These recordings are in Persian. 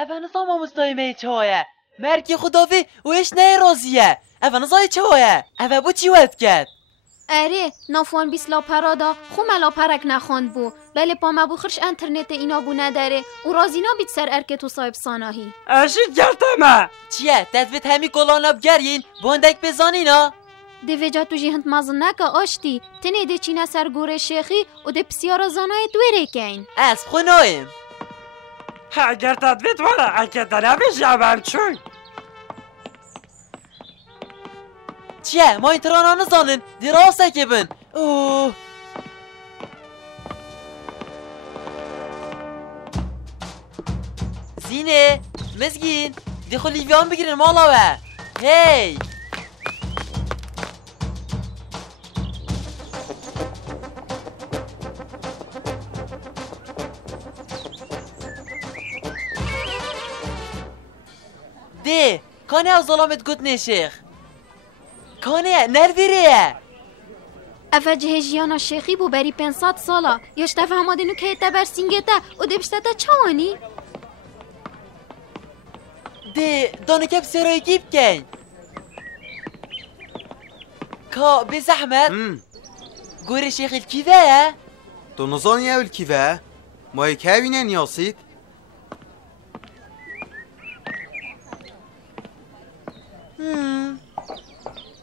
اول نظام مستایمه چایه مرکی خداوی و ایش نه رازیه اول نظام چایه اول بو چی ود کرد اره نافوان بیسلا پرادا خو ملا پرک نخواند بو بله پا مبوخرش انترنت اینا بو نداره و رازینا بیت سر ارکت و صاحب ساناهی اشید گردمه چیه ددویت همی گلانب گرین باندک بزانینا دویجا تو جهنت مازن نکا آشتی تنه ده چینه سر گوره شیخی و ده پسیارا زانای دویره کین اسب خونایم اگر تدویت وره اگه دنبیش یابم چون چیه ما این ترانانه زانن دراسته که بن اوه زینه مزگین دیخو لیویان بگیرن مالاوه هی ده کانه از ظلامت گوت نشیخ کانه نرویره اوه جهجیانا شیخی بو بری 500 سالا یاش دفع همادنو که تبر سینگته و دبشته تا چوانی ده دانه کب سرای گیب کن کا به زحمت گوره شیخ الکیوه دونزانی اول کیوه مای کبینه نیاسید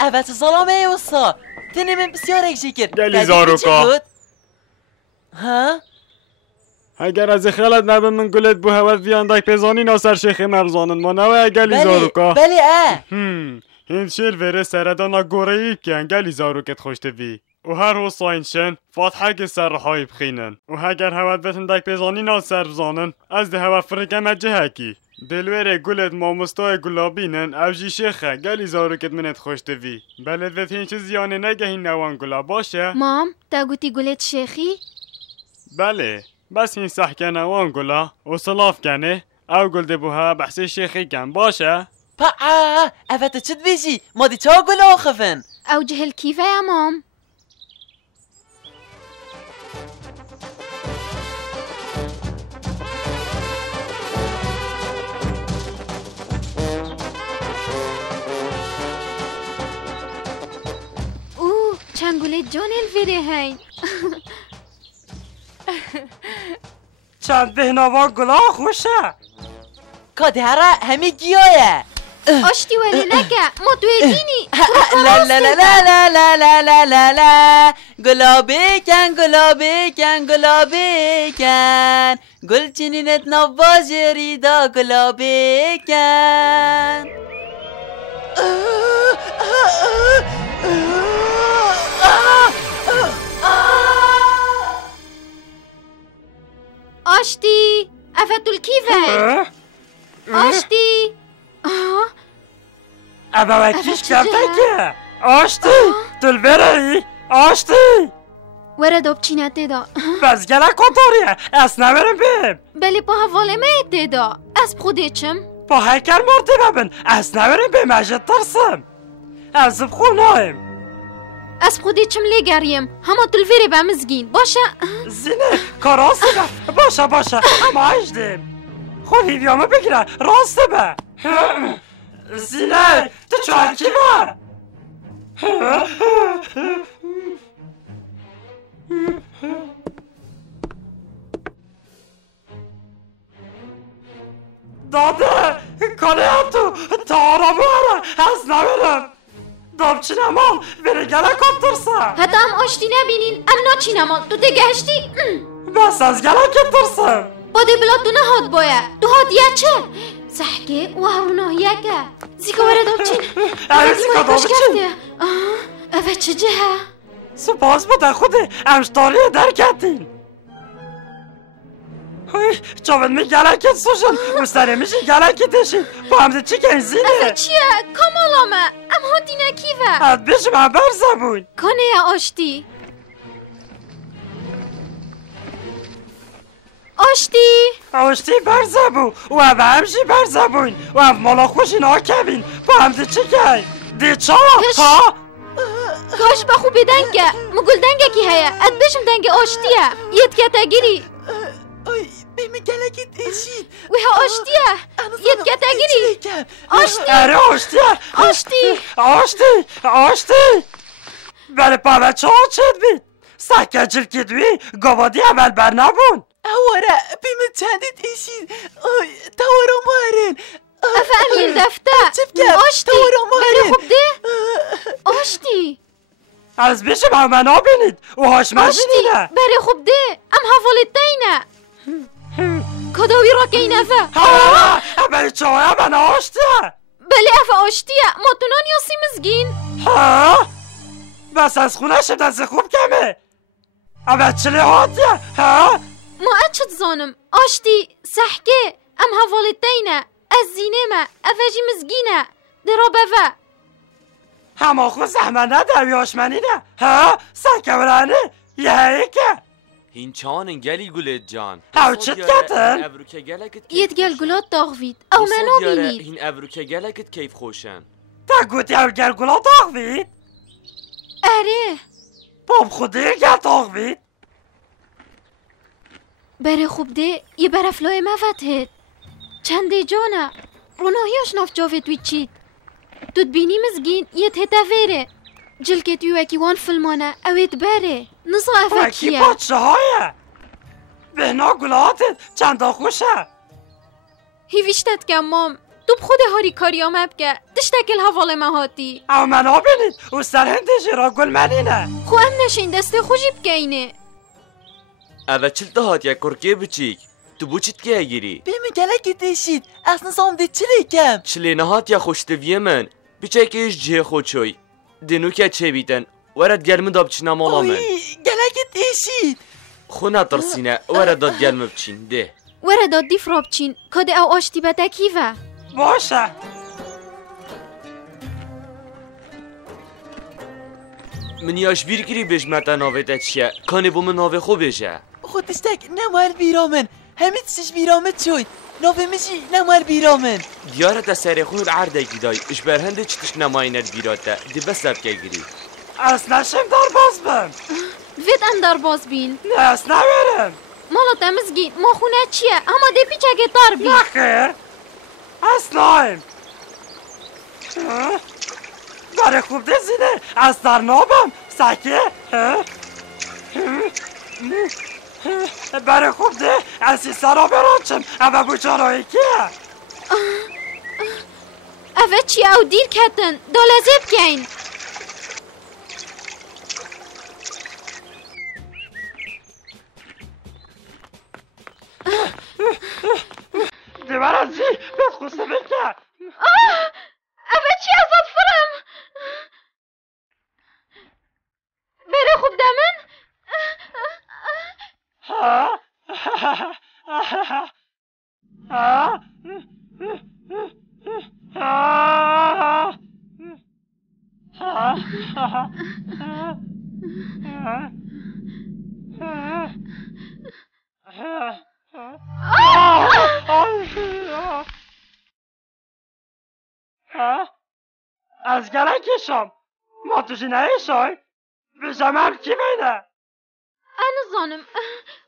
اوت ظلامه ای وسا تنی من بسیار اکشی کرد گلی زاروکا ها؟ اگر از خیالت نبه من گلت بو هوت ویاندک پزانی ناصر شیخ مرزانن ما نوه گلی زاروکا بله این شیر وره سردانا گوره کن گلی زاروکت خوشته وی و هر حساینشن فاتحه که سرحای بخینن و اگر هوت وتندک پزانی ناصر زانن از ده هوت فرکم جهکی دلوره گلت مامستای گلابینن اوجی شیخه گلی زاروکت منت خوشته وی بلد وت هینچه زیانه نگهین نوان گلا باشه مام تا گوتی گلت شیخی؟ بله بس این سحکه نوان گلا و صلاف کنه او گل ده بوها بحثی شیخی کن باشه پا اوت چد بیشی ما دی چا گل آخفن او جهل کیفه یا مام؟ چنگوله جان الویره هین چند بهنوان گلا خوشه که هره همه گیایه آشتی ولی نگه ما دوی دینی لا لا لا لا لا لا لا لا لا گلابه کن گلابه کن گلابه کن گل چنینت نواز ریدا گلابه کن آشتی افتول کیوه آشتی ابا وکیش کفته که آشتی دل برایی آشتی وره دوب چینته دا بس گله کنطوریه از نبرم بیم بلی پا حواله میده دا از خوده چم پا هکر مرده ببین از نبرم بیم اجت ترسم از خونایم از خوده چم لگریم همه دلویره بمزگین باشه زینه کار راسته به باشه اما اجدیم خودی بیامه بگیره راسته به زینه تو چوانکی با داده کنه تو تارا باره از نبرم دام چینمال بره گله کن ترسه حتی هم آشتی نبینین ام نا چینمال تو دگشتی بس از گله که ترسم باده بلا دو نهاد باید دو هاد یه چه زحکه و هرونه یکه زیکا وره دام چین زیکا دام چین اوه چه جه سپاس بوده خوده امشتاری در کتین چاوید می گلکت سوشن مستره میشی گلکت دشین با همزه چی که این زینه اوه چیه کامالامه ام ها دینه کیوه حد بشم عبر زبون کنه یا آشتی آشتی بر زبون و هم همشی بر زبون و هم مالا خوشین ها کبین با همزه چی که دی چا ها کاش با خوبی دنگه مگل دنگه کی هیا اد بشم دنگه آشتیه یت که تگیری ای بیمی گلکت اشید ویها آشتیه یت گتگیری آشتی آشتی بله پاوه چه چید بید سکه جل کدوی گوادی اول بر نبون اواره بیمه چندت اشید تورو مارن افهمین دفته آشتی بره خوب ده آشتی از بیشم همه نابینید و هاشمزینی نه بره خوب ده ام حوالت دینه کداوی را که این افه بله چه های من آشتیه بله افه آشتیه ما تونان یا سی مزگین بس از خونه شد دست خوب کمه اما چلی هاتیه ما اچت زانم آشتی سحکه ام حوالت دینه از زینه ما افجی مزگینه درا بفه همه خود زحمت ندوی آشمنی نه سکه برانه یه که هین چانن گلی گلت جان او چت کتن؟ یت گل گلات داغوید او منو بینید هین ابروکه گلکت کیف خوشن تا گوتی او گل گلا داغوید؟ اره باب خودی گل داغوید؟ بره خوب ده یه برفلای مفتهد چنده جانه روناهیاش ناف جاوید ویچید دود بینی مزگین یه تهده ویره جلکت یوکی وان فلمانه اوید بره نزا وکی افکیه پاچه هایه بهنا گلاتت چنده خوشه هیویشتت که مام دوب خود هاری کاری آمد که دشتکل حوال مهاتی او منو بینید او سر هندشی را گل منینه خو ام نشین دست خوشی بگینه اوه چل دهات یک کرکه بچیک تو بو چیت که گیری بیمه گلکت اشید اصلا سامده چلی کم چلی نهات یا خوشتویه من بچه که ایش جه خود شوی دنو که چه بیتن ورد گرم داب چینا مالا من گلکت اشید خو نترسینه ورد داد گرم بچین ده وره داد دیف را بچین کده او آشتی بدکیوه باشه منیاش بیر گیری بجمتا ناوه ده چیه کانی بو من ناوه خو بجه خودشتک نمال بیرامن همه تشش بیرامت شوی نوه مشی نمال بیرامن دیاره ده سر خود عرده گیدای اش برهنده چتش نماینر بیراده دی بسر که گیری اصلا شم دار باز بم وید ام در باز بین نه اصلا برم مالا تمزگین ما خونه چیه اما ده پیچه که دار بین نخیر اصلایم برای خوب دزینه از در نابم سکه برای خوب ده از سی سرا براچم اما بچارایی که اوه چی او دیر کتن دالزه بگین دیوار از چی بس خوسته بکن اوه چی ازاد فرم بره خوب دمن از گلن کشم ما توشی نهیشای بشم هم کی بینه انا زانم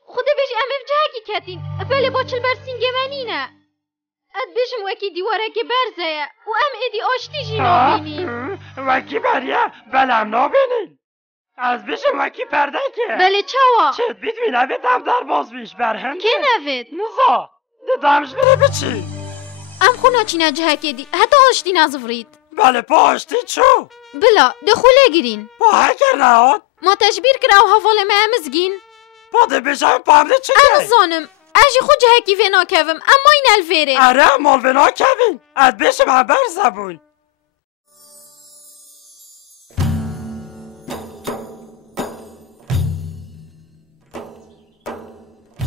خوده بیش امف جاگی کتین بله با چل برسینگه منینه اد بیشم وکی دیواره که برزه و ام ایدی آشتی جی نابینین وکی بریه بله هم نابینین از بیشم وکی پرده که بله چوا چید بیت می نوید هم در باز بیش برهم که نوید نزا ده دمش بره بچی ام خونا چی نجه کدی حتی آشتی نزورید بله پا آشتی چو بلا دخوله گیرین پا هکر نهاد ما تشبیر کرا و حوال مهمزگین پا ده بشم پامده چه انا زانم اجی خود جهکی وینا کوم اما این الفیره اره مال وینا کوین اد بشم هم بر زبون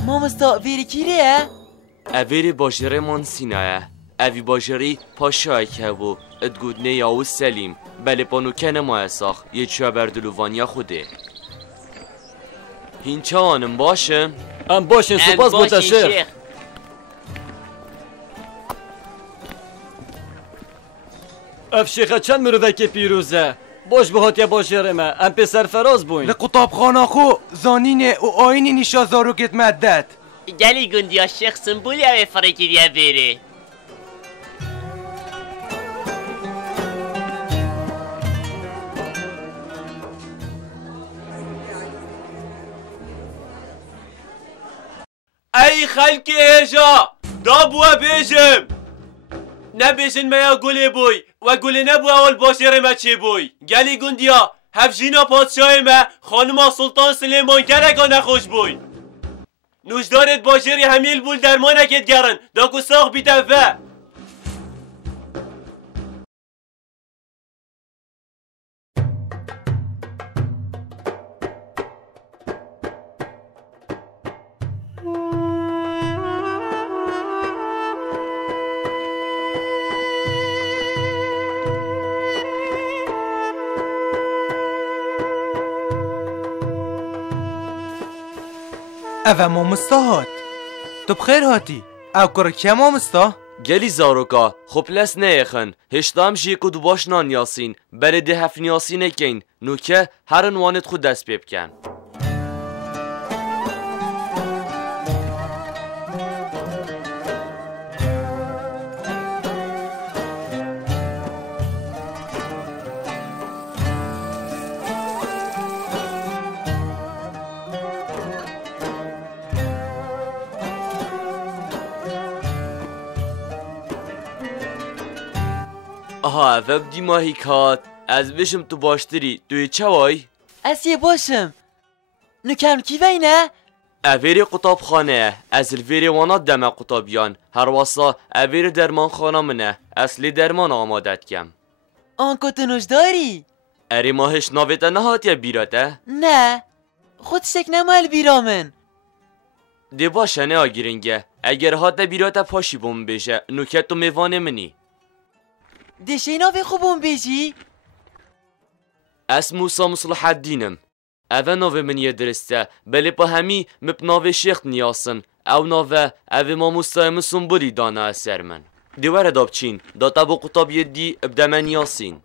مامستا ویری کیریه؟ اویری باجره من سینایه اوی باجری پاشای که و ادگودنه یاو سلیم بله پانوکن ما اساخ یه چوه بردلووانیا خوده هین چه آنم باشن؟ ام باشن سپاس متشکر اف شیخه چند مروکه پیروزه باش بهات یا باجره ما ام پسر فراز بوین لقطاب خانه خو زانینه و آینی نیشا زاروکت مدد گلی گندیا شیخ سنبولی اوه فرکیریه بیره ای خلکی هجا دا بوا بیجم نبیجن میا گلی بوی و گلی نبوا اول باشیر ما چی بوی گلی گندیا هفجینا پادشاه ما خانم سلطان سلیمان گرگا نخوش بوی نوشدارت باشیری همیل بول درمانکت گرن دا کو ساخ بیتفه اوه مامستا هات تو بخیر هاتی او کرکیه مامستا گلی زاروکا خب لس نیخن هشتام جی کدو باش نان یاسین بره ده هف نیاسین کن نوکه هر انوانت خود دست بیب کن آها وب دی ماهی کات از بشم تو باشتری توی چوای؟ از یه باشم نکم کی وینه؟ اویر قطاب خانه از الویر وانا دم قطابیان هر واسا اویر درمان خانه منه اصلی درمان آمادت کم آنکو تو نوشداری؟ اری ماهش ناویتا نهات یا بیراته؟ نه خود شک نمال بیرامن دی باشه نه آگیرنگه اگر هات بیراته پاشی بوم بشه نوکت تو میوانه منی دشه ناوی خوبون بیجی؟ اس موسا مصلح الدینم اوه ناوه من یه درسته بله پا همی مب ناوه شیخ نیاسن او ناوه اوه ما مستایم سنبولی دانه اثر من دیوار داب چین داتا با قطاب یه دی ابدا من یاسین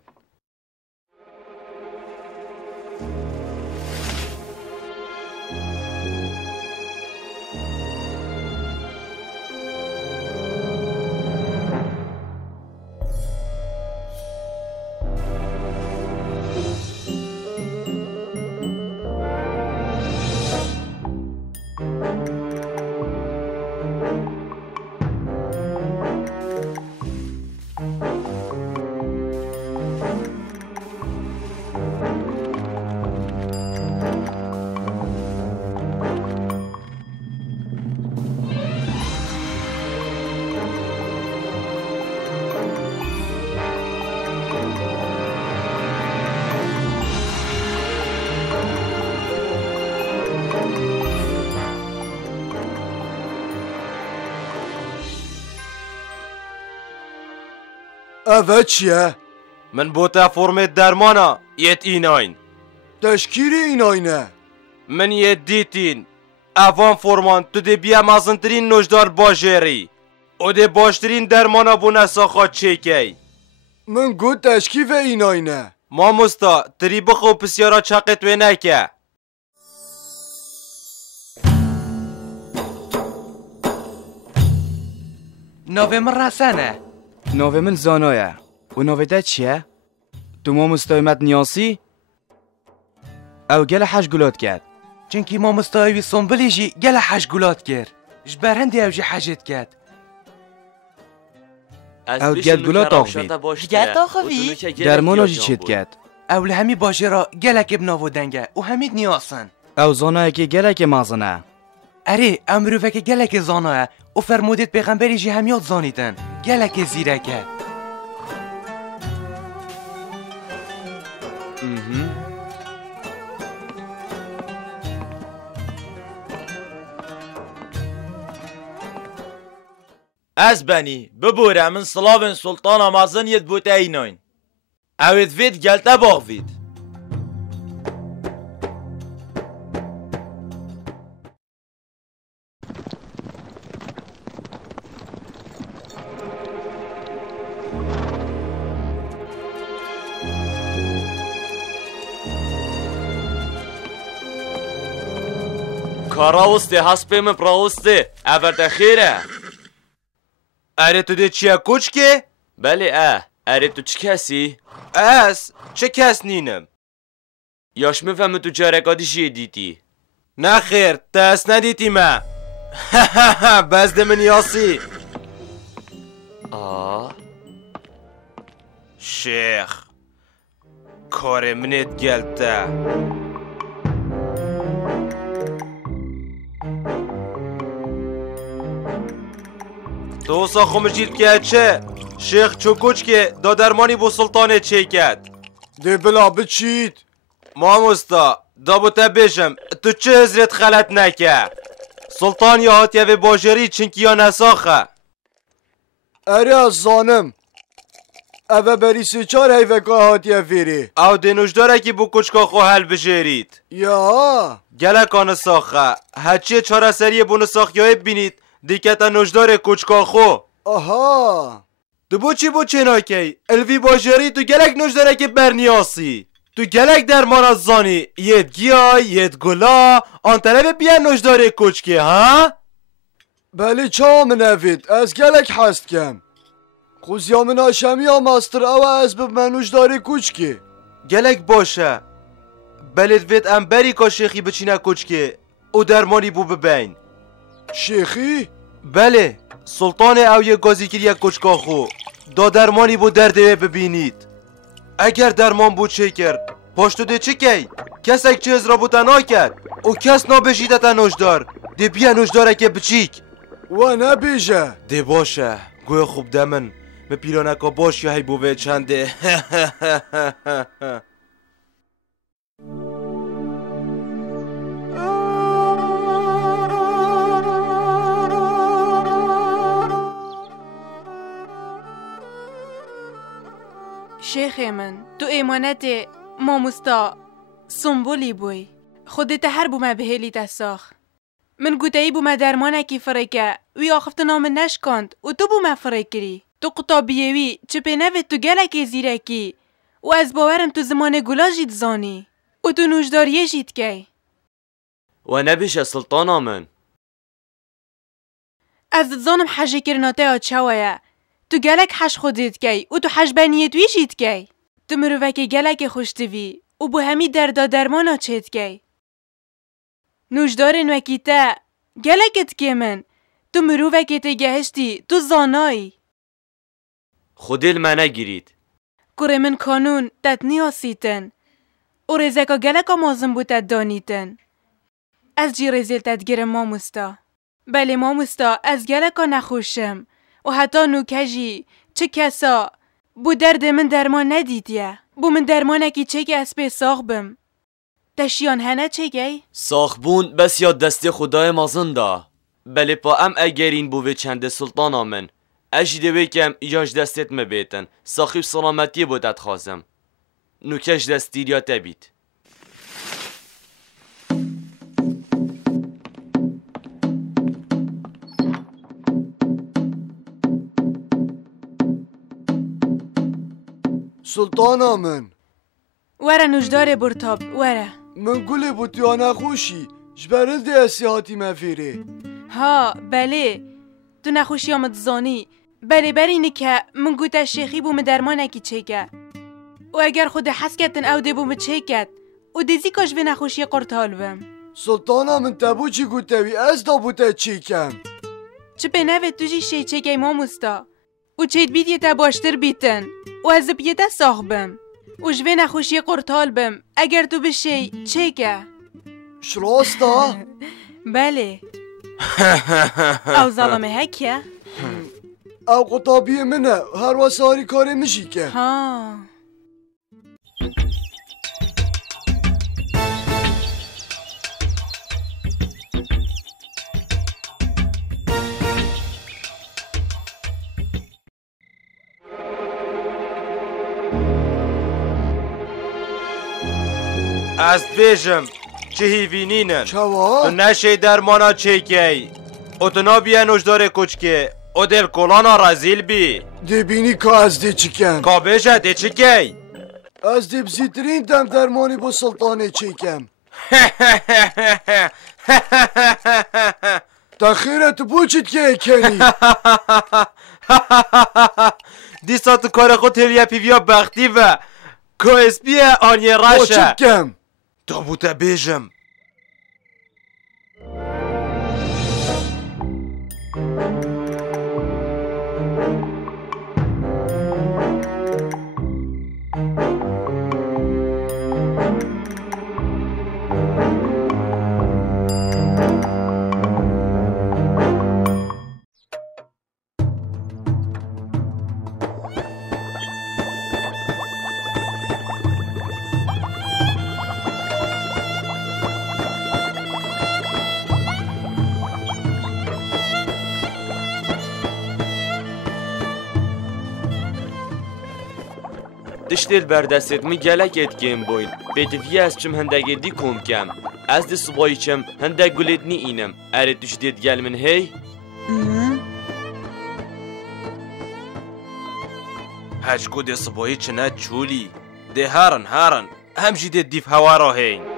اوه چیه؟ من بوتا فرمت درمانا یت ایناین تشکیری این آینه من یت دیتین اوان فرمان تو دی بیا مازنترین نوشدار باجری او دی باشترین درمانا بونه ساخا چیکی من گود تشکیف این آینه ما مستا تری بخو پسیارا چاقت و نکه ناوه من رسنه ناوه من زانایه و ناوه ده چیه؟ تو ما مستایمت نیاسی؟ او گل حش گلات کرد چنکی ما مستایوی سنبلی جی گل حش گلات کرد جبرهنده او جی حجت کرد او گل گلات آخوید گل آخوی؟ درمانا جی چید کرد اول همی باشه را گلک ابناو دنگه و همید نیاسن او زانایه که گلک مازنه اره امروفه که گلک زانایه و فرمودت پیغمبری جی همیاد زانیدن گلک زیرکه از بنی ببوره من صلابن سلطان آمازن ید بوته ایناین اوید وید گلته باغ وید کاراوسته هسپه من پراوسته اول خیره. اره تو ده چیه کوچکه؟ بله اره تو چه کسی؟ از چه کس نینم؟ یاش میفهم تو چرکادی شیه دیدی؟ نه خیر دست ندیدی من. بزد من یاسی. شیخ کار منت گلته. تو ساخو مجید که چه؟ شیخ چوکوچ که دادرمانی بو سلطانه چه کرد؟ ده بلا بچید ماموستا دا بو تبیشم تو چه حضرت خلط نکه؟ سلطان یا هاتیه و باجری چنکی یا نساخه؟ اره از زانم اوه بری سه چار هیوه که هاتیه ویری او دنوش داره که بو کچکا خو حل بجرید یا گلکان ساخه هچیه چاره سریه بو نساخیای بینید دیکتا نوشدار کچکا خو. آها تو بو چی بو چناکی الوی باجری تو گلک نوشداره که برنیاسی تو گلک درمان از زانی یت گیای یت گلا آن طرف بیا نوشدار کچکه ها؟ بله چا منوید از گلک هست کم خوزیا من آشمی ها ماستر او از به منوش داره کوچکه گلک باشه بلد وید ام بری که شیخی بچینه کوچکه او درمانی بو ببین شیخی؟ بله سلطان او یه گازی کریه کوچکا خو دا درمانی بو درده ببینید اگر درمان بو چه کرد پاشتو ده چه کی؟ کس اک چه از را بو تنها کرد او کس نابشیده تنوش دار ده بیا نوش داره که بچیک و نبیجه ده باشه گوه خوب دمن به پیرانکا باش یا هی بوه چنده. شیخ من تو ایمانت ماموستا سنبولی بوی خودت هر بومه بهلی تساخ من گوتایی بومه درمانه کی فرکه وی آخفت نام نشکاند و تو بومه فرکری تو قطابیوی چه پینوید تو گلک زیرکی و از باورم تو زمان گلا جید زانی و تو نوشداریه جید که و نبیشه سلطانا من از زانم حجه کرناته ها چوایه تو گلک حش خودید کی و تو حج بنیت وی جید کی تو مروفک گلک خوشتوی و بو همی دردا درمانا چید کی نوشدارن وکیته گلکت که من تو مروفکت گهشتی تو زانایی خودل منه گیرید کره من کانون تت نیاسیتن و رزکا گلکا مازم بود تت دانیتن از جی رزیل تت گیرم ماموستا بله ماموستا از گلکا نخوشم و حتی نوکجی چه کسا بو درد من درمان ندیدیه بو من درمانه کی چه که اسبه ساخ بم تشیان هنه چه گی؟ ساخ بون بس یاد دست خدای مازن دا بله پا ام اگرین بوه چند سلطانا من اجده بکم یاش دستت مبیتن ساخیب سلامتی بودت خوازم نوکش دستیریا تبید سلطانا من وره نوشدار برتاب وره من گله بوتیا نخوشی جبرل ده اسیحاتی مفیره ها بله تو نخوشی آمد زانی بله برینه که من گوته شیخی بوم درمانه کی چکه و اگر خود حس کتن او ده بوم چکت و دیزی کاش به نخوشی قرطال بم سلطانا من تبو چی گوتوی از دا بوته چکم چه پنوه تو جی شی چکه ماموستا و چید بیدیه تا باشتر بیتن و از بیده ساخ بم و جوه نخوشی قرطال بم اگر تو بشی چکه شراستا؟ بله او ظالمه هکیه؟ او قطابی منه هر واسه کاره میشی که ها از بیشم چه هیوینینن چوا؟ تو نشه درمانا چه کی او تو نابیه نوشدار کچکه او دل کلانا رزیل بی دی بینی که از دی چکم که بیشه دی چه کی از دی بزیترین دم درمانی با سلطانه چکم تخیرت بوچید که کنی دیسا تو کار خود هلیا پیویا بختی و که اسپیه آنیه راشه بوچید کم تا بوده بیجم تشتیل بردستت می گلک اتگیم بوین بیتفیه از چم هندگه دی کم کم از دی صبایی چم هندگ گلید نی اینم اره تشتید گل من هی هشکو دی صبایی چنه چولی دی هارن هم جی دی دیف هوا را هین